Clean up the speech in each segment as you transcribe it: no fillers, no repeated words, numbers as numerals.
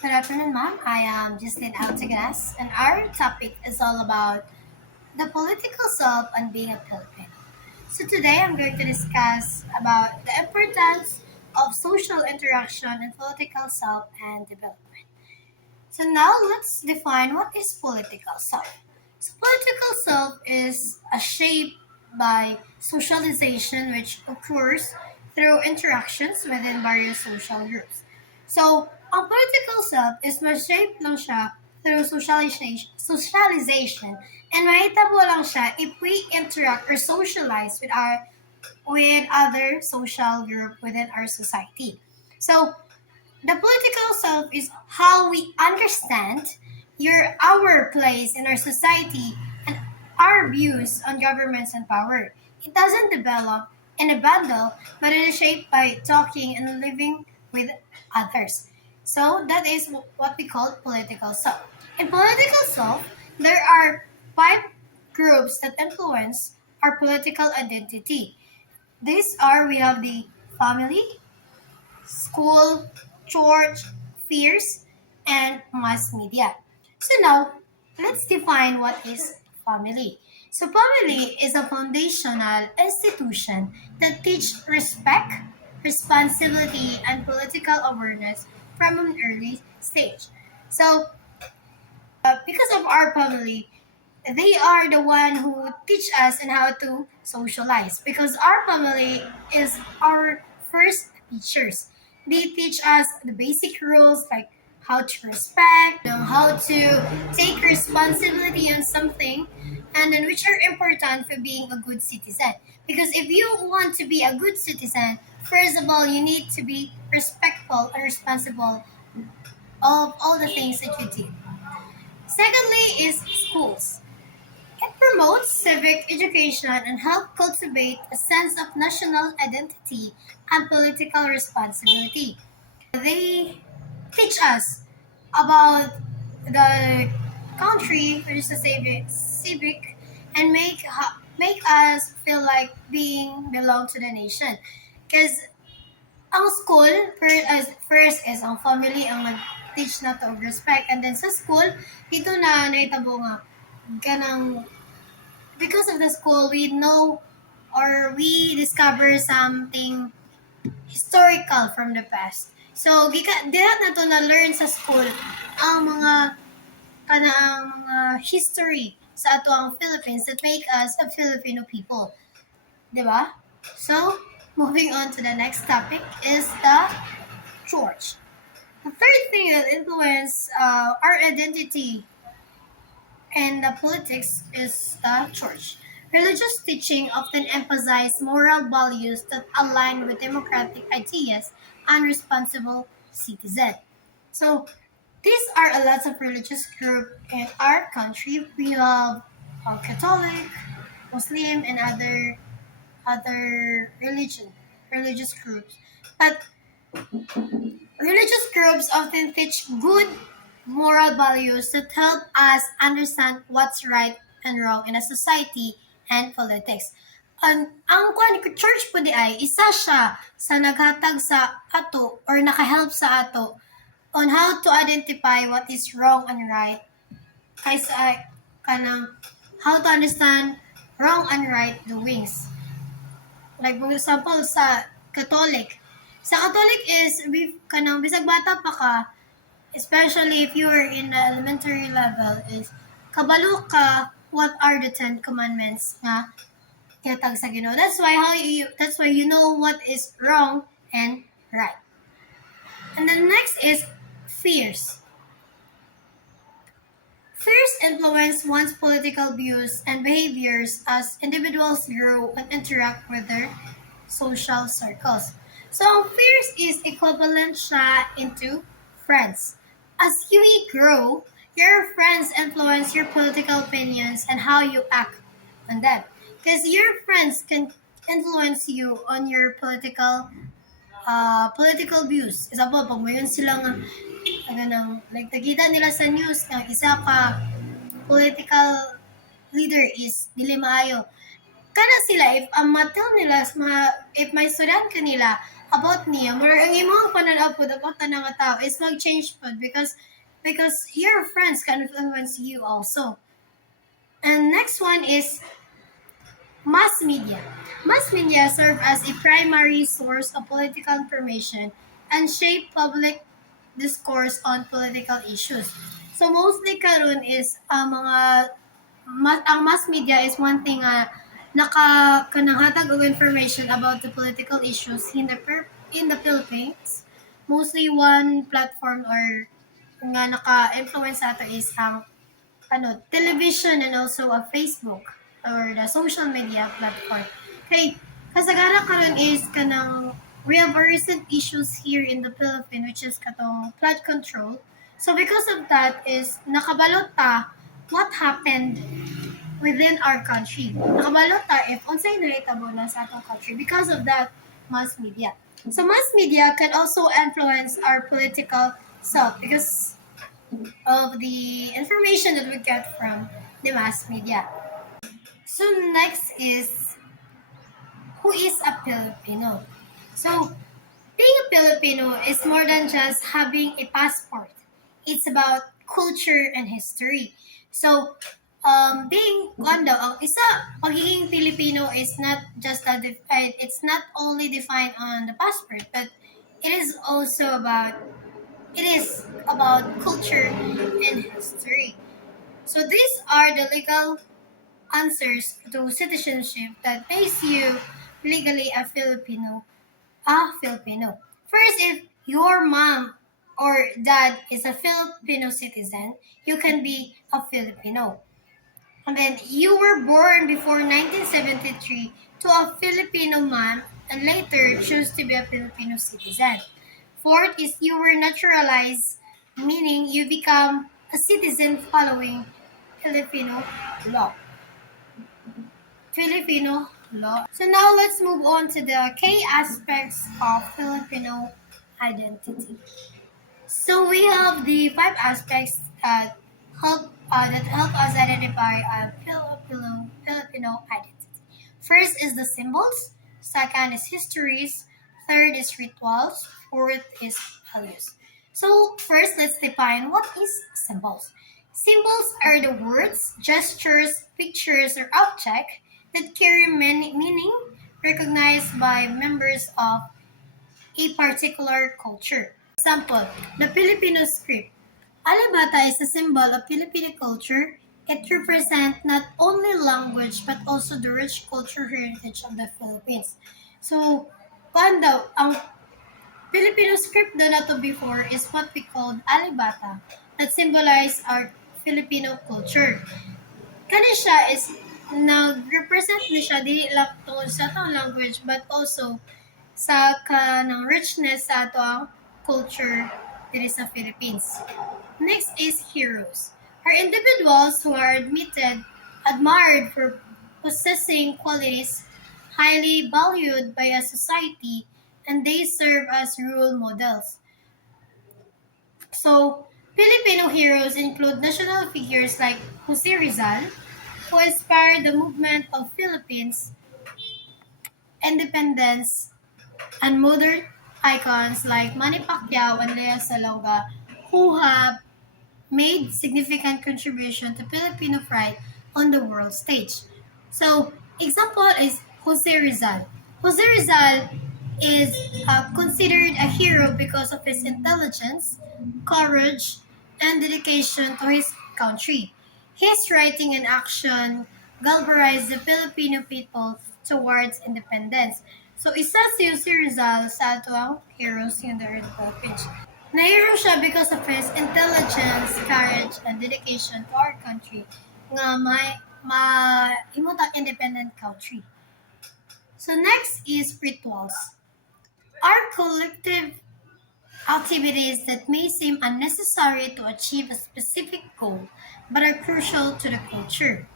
Good afternoon, ma'am. I am Jesslyn Taganas, and our topic is all about the political self and being a Filipino. So today I'm going to discuss about the importance of social interaction and political self and development. So now let's define what is political self. So political self is a shape by socialization which occurs through interactions within various social groups. So, ang political self is ma-shape lang siya through socialization and mahitabo lang siya if we interact or socialize with other social group within our society. So, the political self is how we understand our place in our society and our views on governments and power. It doesn't develop in a bundle, but it is shaped by talking and living with others. So that is what we call political self. In political self, there are five groups that influence our political identity. These are we have the family, school, church, fears, and mass media. So now, let's define what is family. So family is a foundational institution that teach respect, responsibility, and political awareness from an early stage. So, because of our family, they are the one who teach us on how to socialize because our family is our first teachers. They teach us the basic rules like how to respect, how to take responsibility on something, and then which are important for being a good citizen. Because if you want to be a good citizen, first of all, you need to be respectful and responsible of all the things that you do. Secondly is schools. It promotes civic education and helps cultivate a sense of national identity and political responsibility. They teach us about the country, which is a civic, and make us feel like being belong to the nation. Because ang school, first is ang family ang mag-teach na to of respect. And then sa school, dito na naitabo nga ganang because of the school, we know or we discover something historical from the past. So, diha na to na learn sa school ang mga history sa ato ang Philippines that make us a Filipino people. Diba? So, moving on to the next topic is the church. The third thing that influence our identity and the politics is the church. Religious teaching often emphasize moral values that align with democratic ideas and responsible citizen. So these are a lot of religious groups in our country. We have Catholic, Muslim, and other religious groups. But religious groups often teach good moral values that help us understand what's right and wrong in a society and politics. Ang church po di ay isa siya sa naghatag sa ato or nakahelp sa ato on how to identify what is wrong and right kaysa kanang how to understand wrong and right doings. Like for example sa Catholic. Sa Catholic is kanang bisag bata pa ka, especially if you're in the elementary level, is kabalo ka what are the 10 commandments nga kitag sa Ginoo. That's why you know what is wrong and right. And then next is fears. Fears influence one's political views and behaviors as individuals grow and interact with their social circles. So, ang fears is equivalent siya into friends. As we grow, your friends influence your political opinions and how you act on them. Because your friends can influence you on your political views. Example, pag mayon sila nga, like nakita nila sa news na isa ka political leader is dili maayo. kana sila if ang matel nila if may student kanila about niya or ang imong pananaw pud about tanang nga tao is mag-change pud because your friends can influence you also. And next one is mass media. Mass media serve as a primary source of political information and shape public discourse on political issues. So mostly karon is ang ang mass media is one thing kananghatag og information about the political issues in the Philippines. Mostly one platform or nga naka-influence ato is ang television and also a Facebook or the social media platform. Okay, kasagara karon is kanang we have recent issues here in the Philippines which is katong flood control. So because of that is nakabalot ta what happened within our country. Nakabalot ta if unsay nahitabo na sa atong country because of that mass media. So mass media can also influence our political self because of the information that we get from the mass media. So next is who is a Filipino? So being a Filipino is more than just having a passport. It's about culture and history. So being ang pagiging Filipino is not just it's not only defined on the passport, but it is also about it is about culture and history. So these are the legal answers to citizenship that makes you legally a Filipino. A Filipino. First, if your mom or dad is a Filipino citizen, you can be a Filipino. And then you were born before 1973 to a Filipino mom and later choose to be a Filipino citizen. Fourth is you were naturalized, meaning you become a citizen following Filipino law. Filipino law. So now let's move on to the key aspects of Filipino identity. So we have the 5 aspects that help us identify a Filipino identity. First is the symbols. Second is histories. Third is rituals. Fourth is values. So first, let's define what is symbols. Symbols are the words, gestures, pictures, or objects that carry many meaning recognized by members of a particular culture. Example, the Filipino script. Alibata is a symbol of Filipino culture. It represents not only language but also the rich cultural heritage of the Philippines. So, ang Filipino script na nato before is what we called alibata that symbolize our Filipino culture. Kani siya is nag-represent ni siya dili lang tungod sa atong language but also sa kanang richness sa atong culture diri sa Philippines. Next is heroes. Are individuals who are admired for possessing qualities highly valued by a society and they serve as role models. So, Filipino heroes include national figures like Jose Rizal, who inspired the movement of Philippines independence, and modern icons like Manny Pacquiao and Lea Salonga, who have made significant contribution to Filipino pride on the world stage. So, example is Jose Rizal. Jose Rizal is considered a hero because of his intelligence, courage, and dedication to his country. His writing and action galvanized the Filipino people towards independence. So, isa si Jose Rizal sa atong heroes in the Earth Philippines. Na-hero siya because of his intelligence, courage, and dedication to our country nga imutang independent country. So next is rituals. Are collective activities that may seem unnecessary to achieve a specific goal but are crucial to the culture.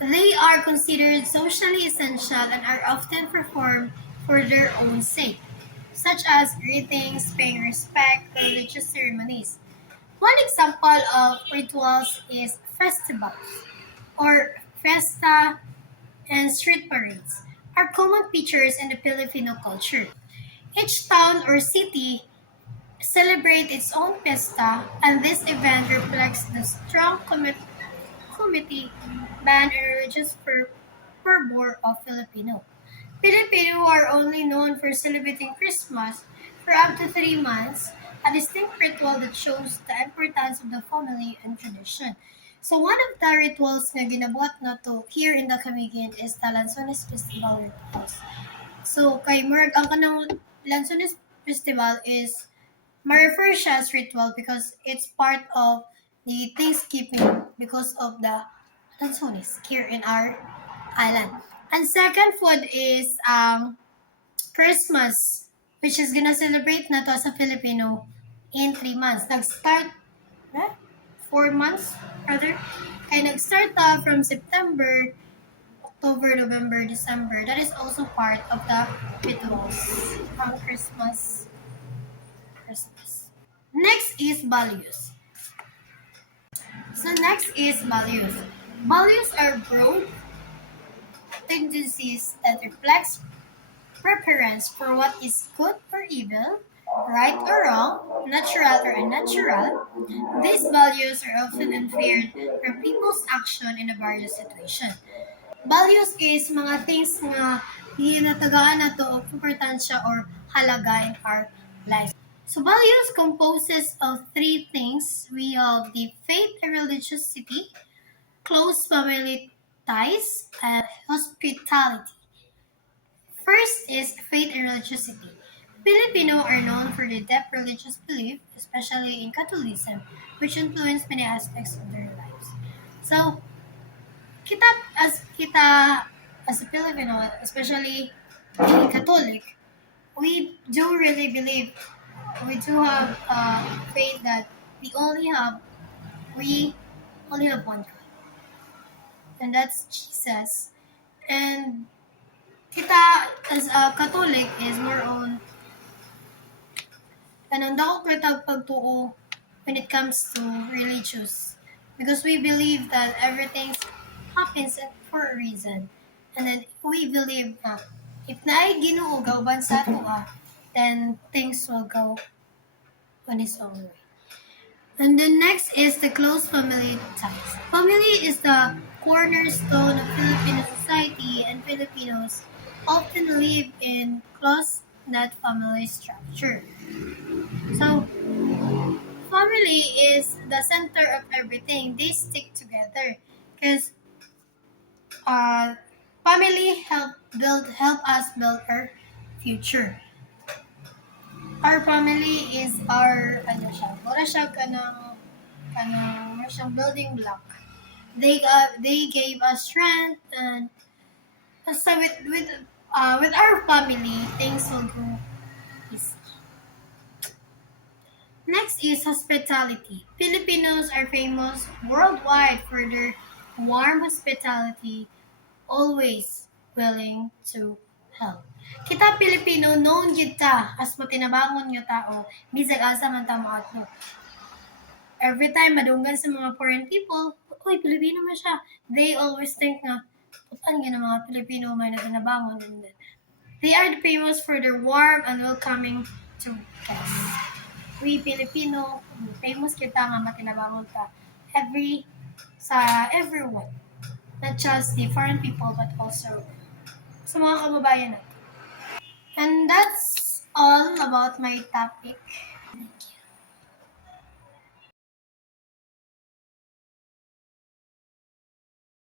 They are considered socially essential and are often performed for their own sake, such as greetings, paying respect, religious ceremonies. One example of rituals is festivals or festa and street parades are common features in the Filipino culture. Each town or city celebrates its own fiesta, and this event reflects the strong community band and religious fervor of Filipino. Filipino are only known for celebrating Christmas for up to 3 months, a distinct ritual that shows the importance of the family and tradition. So one of the rituals na ginabuhat na to here in the Camiguin is the Lanzones Festival rituals. So kay Murag, ang kanang Lanzones Festival is ma-refer siya as ritual because it's part of the Thanksgiving because of the Lanzones here in our island. And second food is Christmas, which is gonna celebrate na to as a Filipino in 3 months. Nag-start, 4 months, rather. Kaya nag-start from September, October, November, December. That is also part of the rituals from Christmas. Next is values. So next is values. Values are broad tendencies that reflects preference for what is good or evil, right or wrong, natural or unnatural. These values are often inferred from people's action in a various situation. Values is mga things nga ginatagaan nato og importansya or halaga in our life. So values composes of three things. We have the faith and religiosity, close family ties, and hospitality. First is faith and religiosity. Filipino are known for their deep religious belief, especially in Catholicism, which influenced many aspects of their lives. So, kita as a Filipino, especially a Catholic, we do really believe, we do have faith that we only have one God, and that's Jesus. And kita as a Catholic is more on kanang dako kita pagtuo when it comes to religious, because we believe that everything happens for a reason, and then we believe na if naay Ginoo gauban sa ato then things will go on its own way. And then next is the close family ties. Family is the cornerstone of Filipino society, and Filipinos often live in close-knit family structure. So, family is the center of everything. They stick together because family help us build our future. Our family is our mura siya kanang siyang building block. They gave us strength, and so with our family things will go easy. Next is hospitality. Filipinos are famous worldwide for their warm hospitality, always willing to help. Kita Pilipino known gyud ta as matinabangon nga tao, bisag asa man ta moadto. Every time madunggan sa mga foreign people, oy Pilipino man siya. They always think nga putan gyud mga Pilipino may natinabangon. They are famous for their warm and welcoming to guests. We Filipino, famous kita nga matinabangon ta everyone. Not just the foreign people but also sa mga kababayan natin. And that's all about my topic.